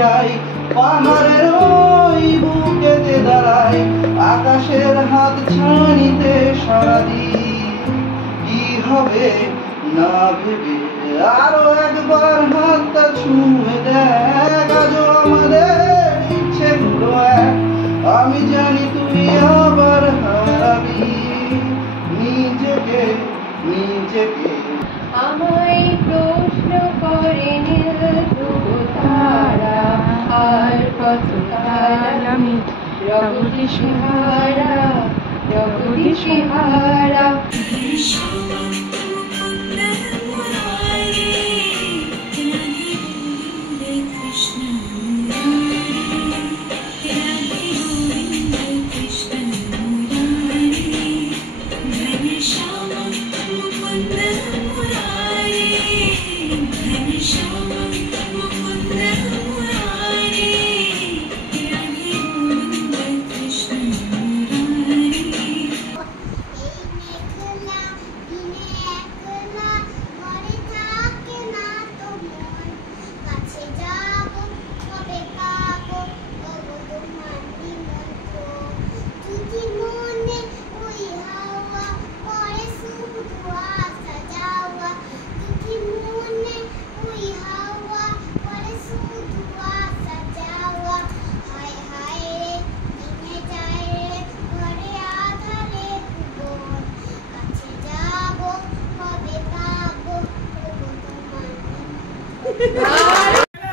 যাই, পাহাড়ের ওই বুকেতে দাঁড়াই, আকাশের হাত ছানিতে সারা দিই। কি হবে না ভেবে আরো একবার হাতটা ছুঁয়ে দেখ, আজও আমাদের ইচ্ছেগুলো এক। আমি জানি তুই আবার হারাবি নিজেকে নিজেকে। আমায় প্রশ্ন করে নীল তারা, আর কতকাল আমি রব দিশেহারা, রব দিশেহারা।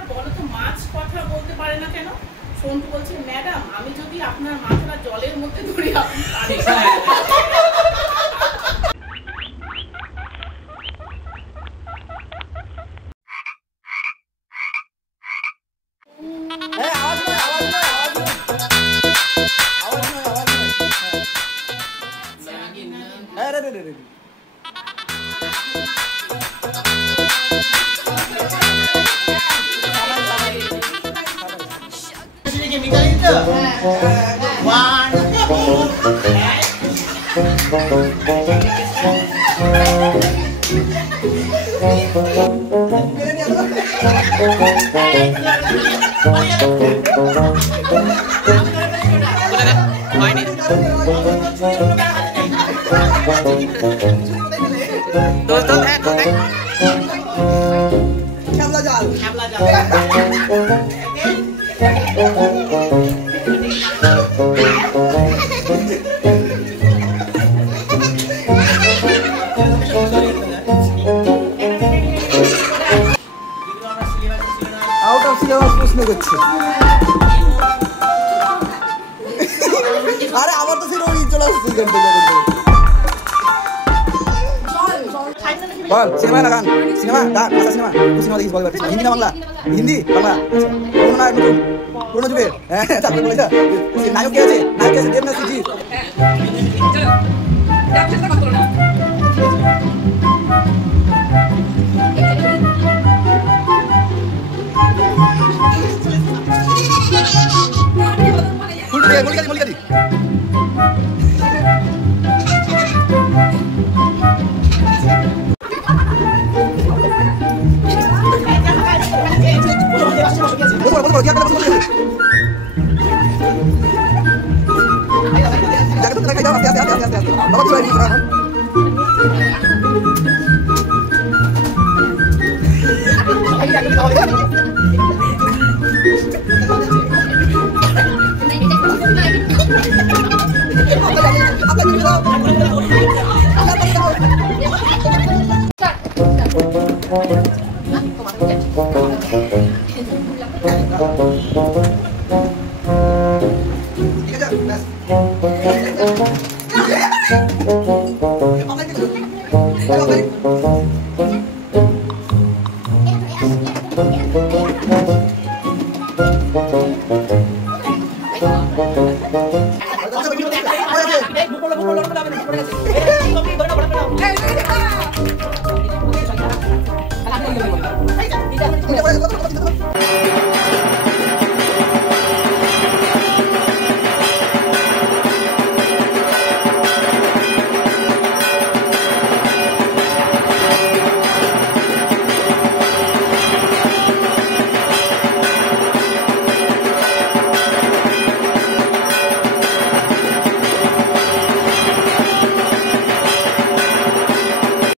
বলো তো, মাছ কথা বলতে পারে না কেন? সন্তু বলছে, ম্যাডাম আমি যদি আপনার মাথাটা জলের মধ্যে ধরি আপনি আউট অফ সিলেবাস প্রশ্ন করছে। আরে আমার তো সেরকম চলে আসছে। বল সিনেমা না গান? সিনেমা গান সিনেমা সিনেমা দেখিস? বল হিন্দি না বাংলা? হিন্দি বাংলা। পুরোনো না নতুন? পুরোনো যুগের। হ্যাঁ তারপরে বলে নায়ক কে আছে? নায়ক কে আছে? দেবনাথ সিজি।